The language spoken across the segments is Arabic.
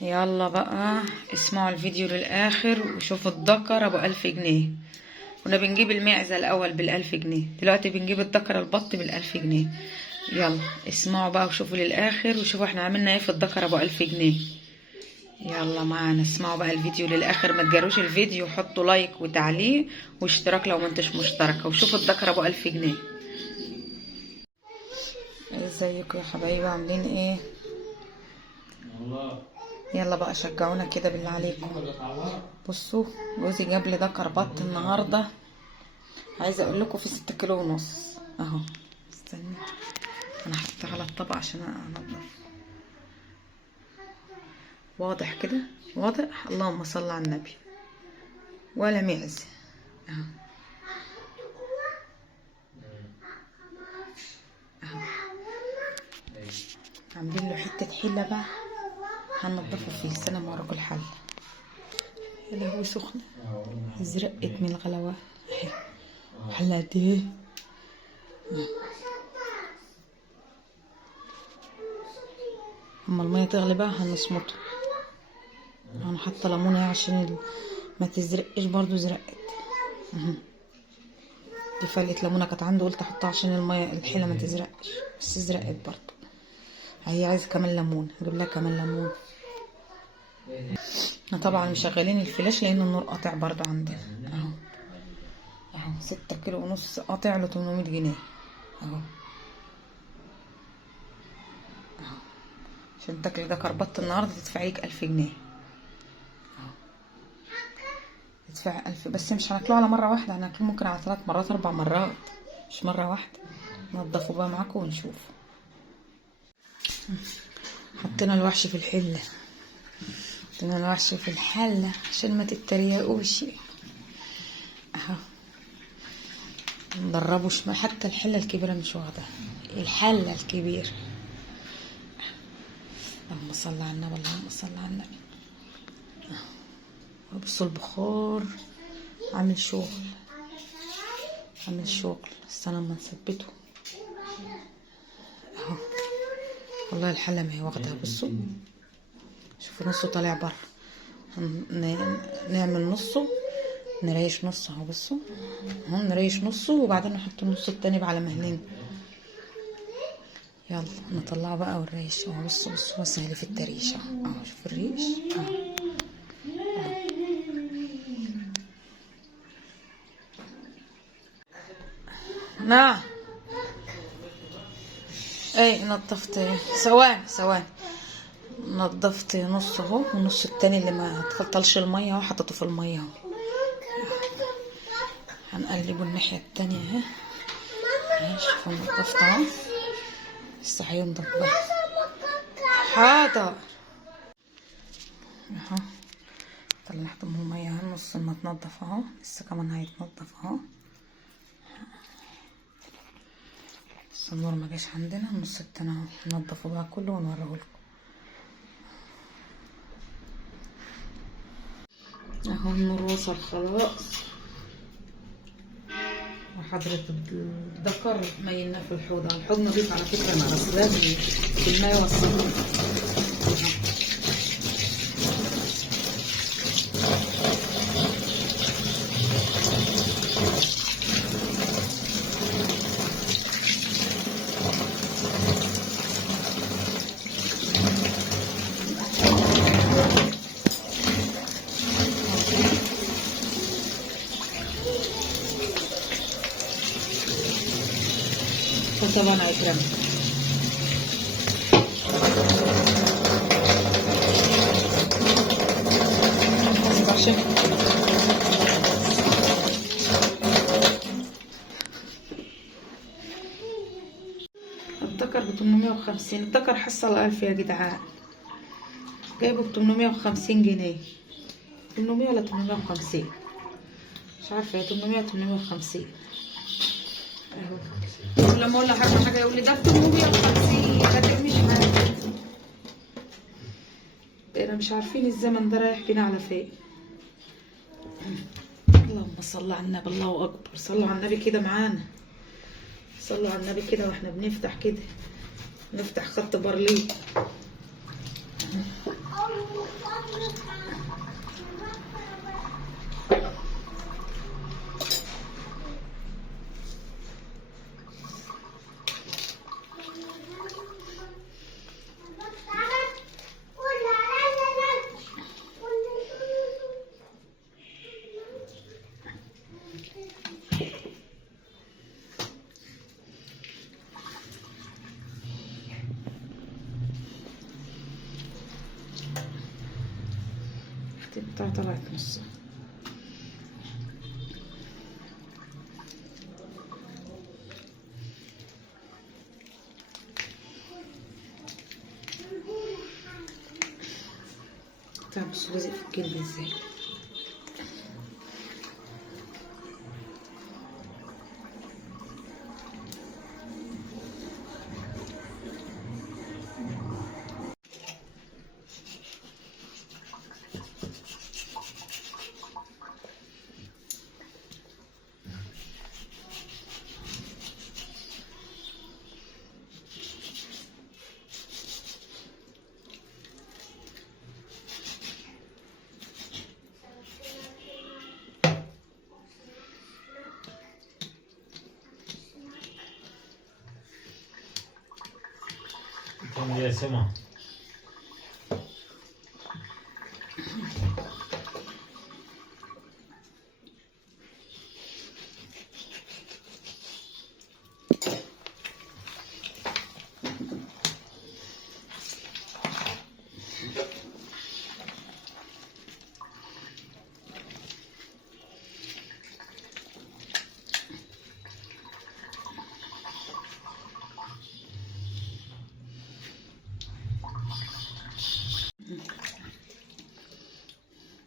يلا بقى اسمعوا الفيديو للآخر وشوفوا الدكر ابو 1000 جنيه. كنا بنجيب المعزة الأول ب1000 جنيه، دلوقتي بنجيب الدكر البط ب1000 جنيه. يلا اسمعوا بقى وشوفوا للآخر وشوفوا احنا عملنا ايه في الدكر ابو 1000 جنيه. يلا معانا اسمعوا بقى الفيديو للآخر، ما تجروش الفيديو، حطوا لايك وتعليق واشتراك لو ما انتش مشتركة، وشوفوا الدكر ابو 1000 جنيه. ازيكم يا حبايبي عاملين ايه؟ يلا بقى شجعونا كده بالله عليكم. بصوا جوزي جاب لي دكر بط النهارده، عايزه اقول لكم في 6 كيلو ونص اهو. استني انا حطيتها على الطبق عشان انضف. واضح كده؟ واضح؟ اللهم صل على النبي. ولا معز اهو اهو. عاملين له حته حله بقى هنضفه فيه. استنى ما وراكوا الحل. يا لهوي سخنه، زرقت من الغلوات اهي. حله قد ايه؟ اما الميه تغلي بقى هنصمته. انا حاطه ليمونه عشان ما تزرقش برضو، زرقت دي فلقة ليمونه كانت عنده، قلت احطها عشان الميه الحله ما تزرقش، بس زرقت برضو. هي عايزه كمان ليمون، اجيب لها كمان ليمون. احنا طبعا مشغلين الفلاش لان النور قاطع برضو عندنا اهو اهو. 6 كيلو ونص قاطع له 800 جنيه اهو اهو. عشان تاكلي ده كربط النهارده تدفعي لك 1000 جنيه اهو. تدفعي 1000 بس مش هناكله على مره واحده، هناكله ممكن على 3 مرات 4 مرات، مش مره واحده. نضفوا بقى معاكم ونشوف. حطينا الوحش في الحله، حطينا الوحش في الحله عشان ما تتريقوش اهو. ندربه شمال، حتى الحله الكبيره مش واخده، الحله الكبيره. اللهم صل على النبي، اللهم صل على النبي. بصوا البخار عامل شغل، عامل شغل. استنى اما نثبته اهو. والله الحله ما هي واخده. بصوا شوفوا نصه طالع بره، نعمل نصه نريش نصه اهو. بصوا اهو نريش نصه وبعدين نحط النص التاني بقى على مهلين. يلا نطلعه بقى ونريش اهو. بصوا بصوا سهل في التريش اهو اهو. شوفوا الريش اهو. نعم ايه نضفت. ثواني ثواني. نضفت نص اهو، والنص التاني اللي ما تخلطلش الميه اهو حطيته في الميه اهو. هنقلبه الناحيه التانيه اهي. شوفوا نضفت اهو، لسه هينضف بقى. حاضر اهو. طلعت من الميه اهو، النص ما اتنضف اهو، لسه كمان هيتنضف اهو. بس النور ما جاش عندنا. النص التاني اهو ننضفه بقى كله ونوريه لكم اهو. النور وصل خلاص. وحضرة الذكر ميلناه في الحوض. الحوض نضيف على فكرة مع بس لازم الماء يوصلوه. وطبعا هيترمى. الدكر ب850. الدكر حصل 1000 يا جدعان، جايبه ب850 جنيه. 800 ولا 850 مش عارفه، يا 800 850 اهو. لما اقول لحد حاجه يقول لي ده ب850 هتعمل حاجه. احنا مش عارفين الزمن ده رايح بينا على فين. اللهم صل على النبي، الله اكبر. صلوا على النبي كده معانا، صلوا على النبي كده واحنا بنفتح كده، نفتح خط برلين. الفتة طلعت نص. طيب بصوا لازق في الجلد ازاي. كم يا سما؟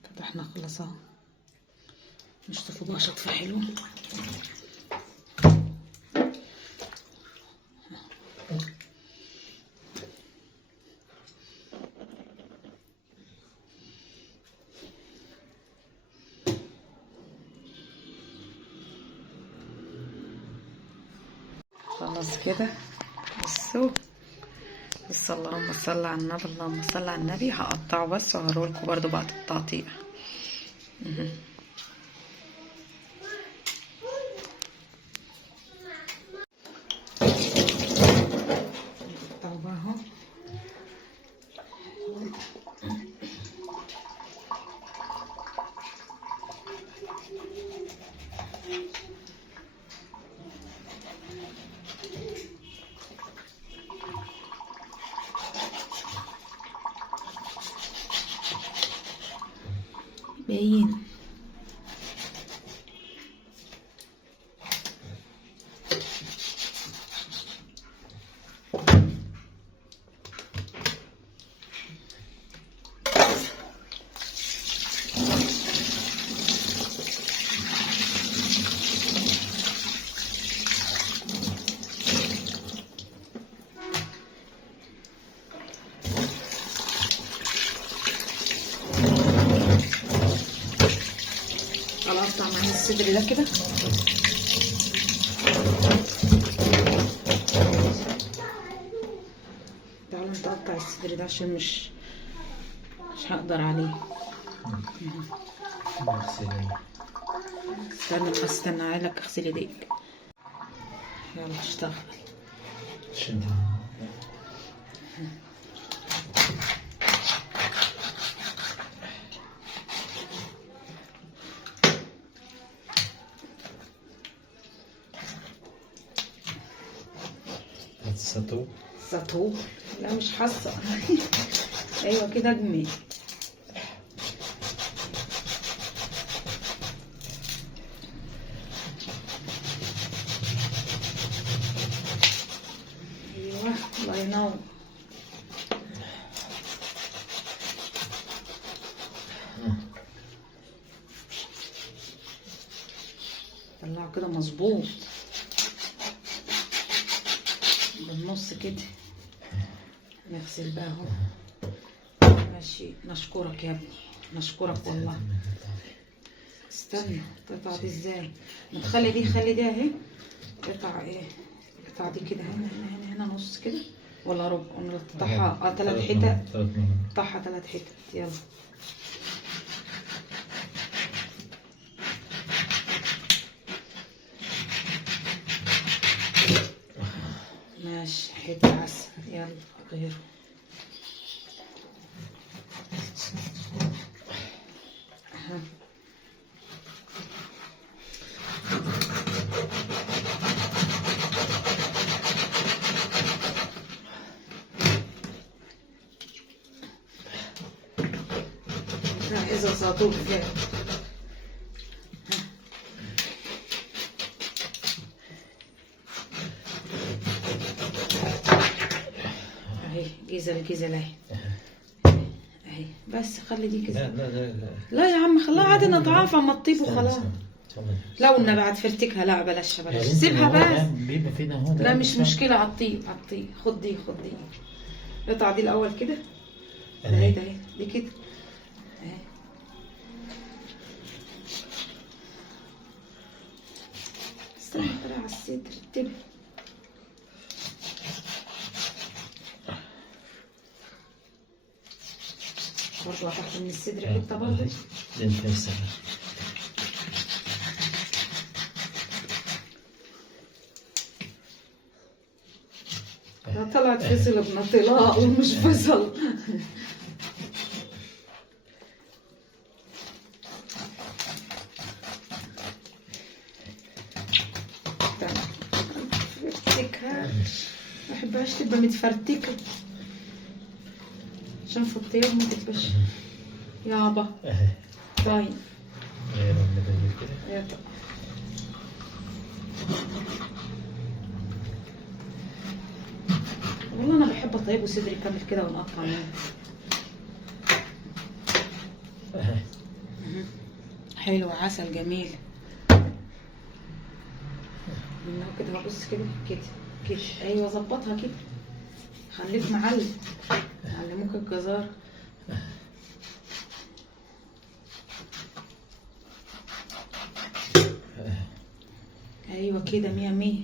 فتحنا خلاص اهو. نشطفه بقى شطفة حلوة. خلاص كده. بصوا بس اللهم صل على النبي، اللهم صل على النبي. هقطعه بس وهوريلكوا برضو بعد التقطيع. نقطعه بقى اهو. باين. هقطع معايا الصدر ده كده. تعالوا نقطع الصدر ده عشان مش هقدر عليه. استنى بس، استنى عليك اغسل ايديك. يلا اشتغل. شد. السطو. سطو؟ لا مش حاسه. ايوه كده اجمل. ايوه الله ينور. طلعه كده مظبوط بالنص كده. نغسل بقى اهو. ماشي. نشكرك يا ابني، نشكرك والله. استنى تقطع دي ازاي؟ نخلي دي، خلي دي اهي. قطع ايه؟ قطع دي كده هنا هنا هنا نص كده ولا ربع؟ نقطعها 3 حتت. قطعها 3 حتت. يلا ماشي. حته عسل. يلا غيره. عايزة ساطور كده. اهي جيزة اهي. اهي بس خلي دي كده. لا يا عم خلاها عادي نضعفها اما تطيب وخلاص. لا والنبي هتفرتكها، لا بلاش سيبها بس. بيبقى فينا هون. لا مش مشكلة، عطيه. خد دي اقطع دي الأول كده. اهي دي كده اهي. استنى طلع على الصدر انتبه. برضه هتاخد من الصدر حتة برضه. طلعت فصل ابن طلاق ومش فصل. فرتكها، ما بحبهاش تبقى متفرتكة عشان في الطياب ما تبقاش يابا باين. والله انا بحب اطيبه صدري كامل كده ونقطع منه. حلو، عسل جميل منه كده. هبص كده ايوه ظبطها كده، خليك معلم، علموك الجزار. ايوه كده 100 100.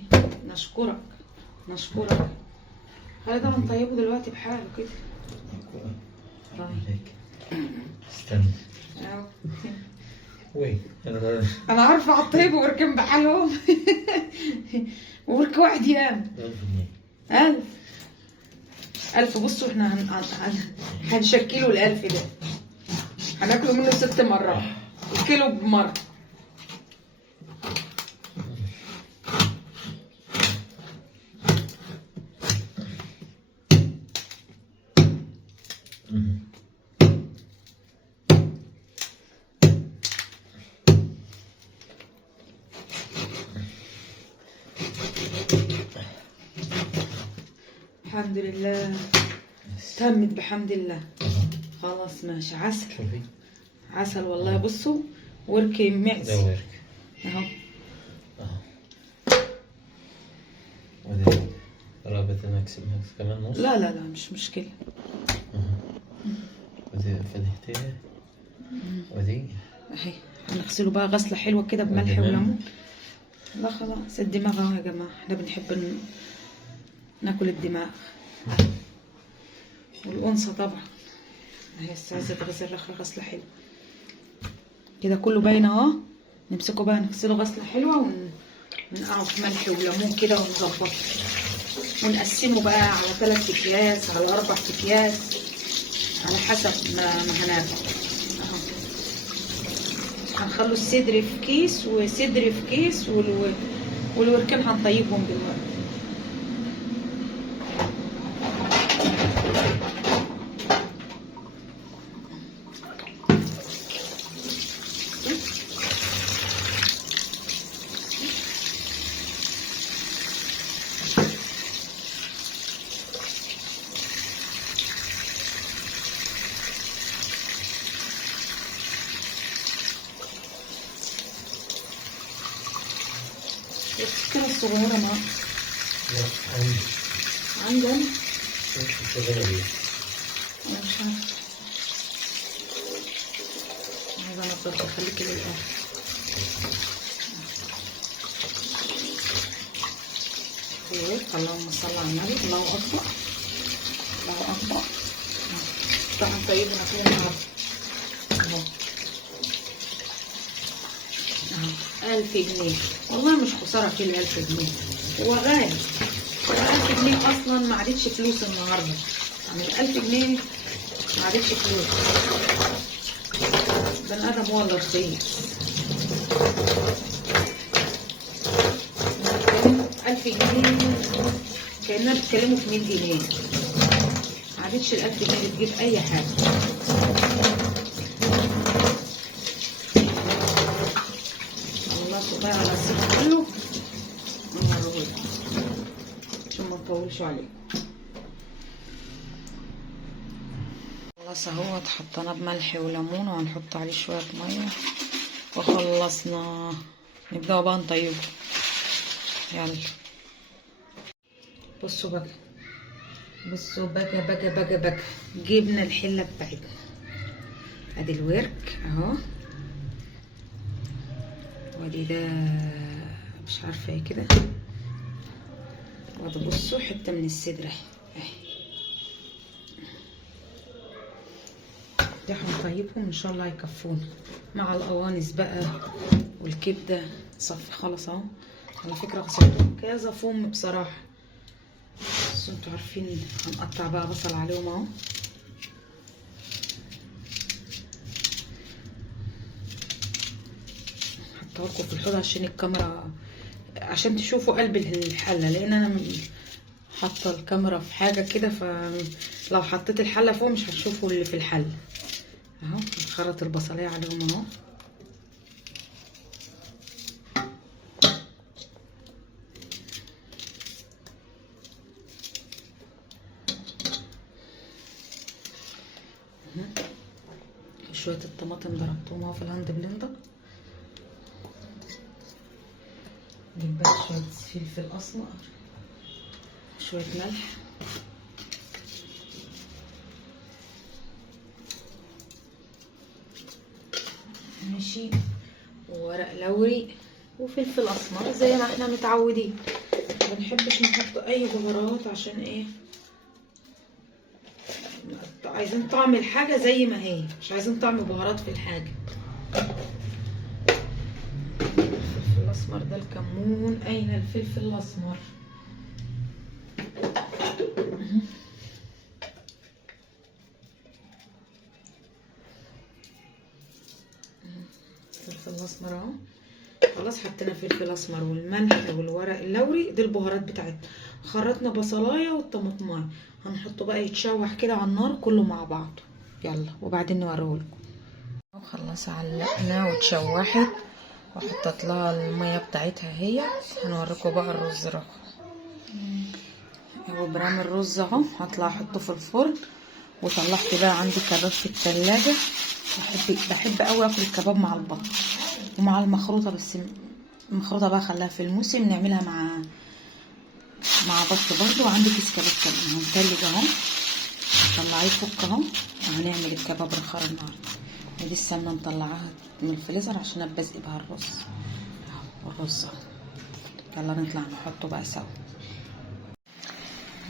نشكرك. خلي ده نطيبه دلوقتي بحاله كده. طيب استنى. وين انا عارفه اطيبه واركن بحالهم. وورك واحد يام 1000. بصوا احنا هنشكله ال1000 ده، هناكله منه 6 مرات، الكيلو بمره. الحمد لله تمت بحمد الله. خلاص ماشي. عسل والله. بصوا وركي معز اهو. رابط نكسب كمان نص. لا مش مشكلة. ودي فديتيها ودي اهي هنغسله بقى غسلة حلوة كده بملح وليمون. لا خلاص الدماغ اهو يا جماعة، احنا بنحب ناكل الدماغ والأنثى طبعا. اهي عايزة تغسل غسلة حلوة كده، كله باين اهو. نمسكه بقى نغسله غسلة حلوة وننقعه في ملح وليمون كده ونظبطه، ونقسمه بقى على 3 أكياس على 4 أكياس على حسب ما هناكل. اهو هنخلو الصدر في كيس وصدر في كيس والوركين هنطيبهم دلوقتي. السكينة الصغيرة ما عندي أنا مش عارفة. عايزة أنضف، خليكي للآخر. اللهم صل على النبي. الله أكبر. طبعا طيبنا فيه النهارده اهو. 1000 جنيه والله مش خسارة كل 1000 جنيه. هو غالي 1000 جنيه أصلا ما عادتش فلوس النهاردة. يعني 1000 جنيه ما عادتش فلوس. بني آدم هو اللي رخيص. 1000 جنيه كأنها بتكلموا في 100 جنيه. ما عادتش ال1000 جنيه بتجيب أي حاجة. اطولش عليكم. خلاص اهو حطيناه بملح وليمون، وهنحط عليه شويه ميه وخلصنا. نبدأ بقى نطيبه. يلا بصوا بقى، بصوا بقى جبنا الحله بتاعتنا. ادي الورك اهو، وادي ده مش عارفه ايه كده، وادي بصوا حته من الصدر اهي. ده هنطيبهم ان شاء الله هيكفونا مع القوانص بقى والكبده. صفي خلاص اهو. على فكره غسلتهم كذا فم بصراحه، بس انتوا عارفين. هنقطع بقى بصل عليهم اهو. حطها لكم في الحوض عشان الكاميرا، عشان تشوفوا قلب الحله، لان انا حاطه الكاميرا في حاجه كده، فلو حطيت الحله فوق مش هتشوفوا اللي في الحله اهو. هنخرط البصليه عليهم اهو. شويه الطماطم ضربتهم اهو في الهاند بلندر. نجيب بقى شويه فلفل اسمر، شويه ملح، ماشي، وورق لوري وفلفل اسمر زي ما احنا متعودين. ما بنحبش نحط اي بهارات عشان ايه، عايزين طعم الحاجه زي ما هي، مش عايزين طعم بهارات في الحاجه. الفلفل الاسمر ده الكمون. اين الفلفل الاسمر؟ الفلفل الاسمر اهو. خلاص حطينا فلفل اسمر والملح والورق اللوري، دي البهارات بتاعتنا. خرطنا بصلايه والطماطمايه، هنحطه بقى يتشوح كده على النار كله مع بعضه. يلا وبعدين نوريهولكم. خلاص علقنا واتشوحت وحطت لها الميه بتاعتها هي. هنوريكم بقى الرز اهو. اهو برام الرز اهو. هطلع احطه في الفرن. وطلعت بقى عندي كباب في التلاجة. بحب قوي اكل الكباب مع البط ومع المخروطه، بس المخروطه بقى خلاها في الموسم نعملها مع بط برضو. وعندي كيس كباب كمان هنتلج اهو. طلعيه فك اهو. وهنعمل الكباب الخار النهارده. ودي السمنه مطلعاها من الفريزر عشان ابزق بها الرز اهو. الرز اهو. يلا نطلع نحطه بقى سوا.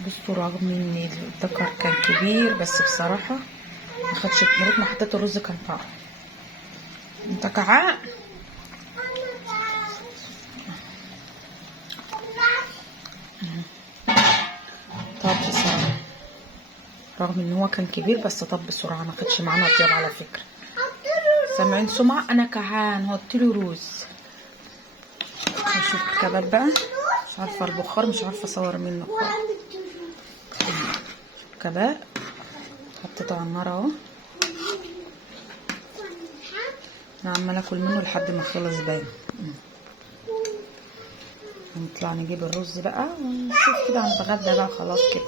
بصوا رغم ان الدكر كان كبير، بس بصراحه ما خدش مرات ما حطيت الرز كان طعم. انت كعاء طب بصراحه رغم ان هو كان كبير، بس طب بسرعه ما خدش معانا طياب على فكره. سامعين سمع؟ انا كعان هحطله رز. نشوف الكباب بقى. مش عارفه البخار، مش عارفه اصور منه خالص. كباب حطيته على النار اهو. انا عماله اكل منه لحد ما خلص باين. هنطلع نجيب الرز بقى ونشوف كده هنتغدى بقى خلاص كده.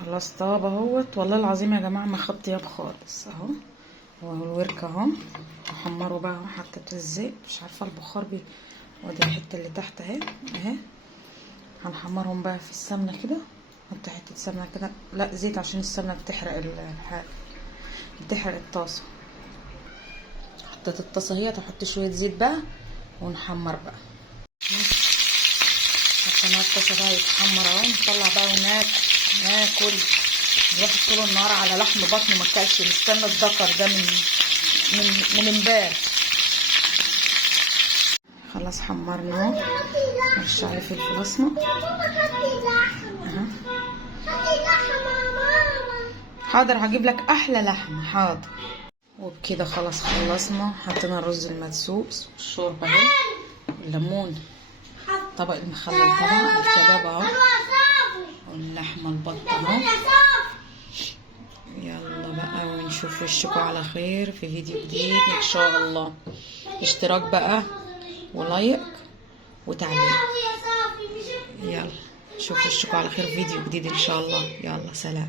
خلاص طاب اهوت. والله العظيم يا جماعه ما خد طياب خالص اهو. هو الورك اهو. هحمره بقى اهو. حطيت الزيت، مش عارفه البخار ودي الحته اللي تحت اهي اهي. هنحمرهم بقى في السمنه كده. نحط حته سمنه كده، لا زيت، عشان السمنه بتحرق الحاجه، بتحرق الطاسه. حطيت الطاسه اهي، هحط شويه زيت بقى ونحمر بقى. حطينا الطاسه بقى يتحمر اهو. نطلع بقى ناكل. الواحد طول النهار على لحم بطنه ما كلش، مستنى الدكر ده من امبارح. خلاص حمرناه. نرش عليه فلفل اسمر اهو. حاضر هجيب لك احلى لحمه. حاضر. وبكده خلاص خلصنا. حطينا الرز المدسوق والشوربه اهي، الليمون، طبق المخلل طبعا، الكباب اهو، واللحمه البط اهو. يلا بقى ونشوف وشكم على خير في فيديو جديد ان شاء الله. اشتراك بقى ولايك وتعليق. يلا شوفوا وشكوا على خير فيديو جديد ان شاء الله. يلا سلام.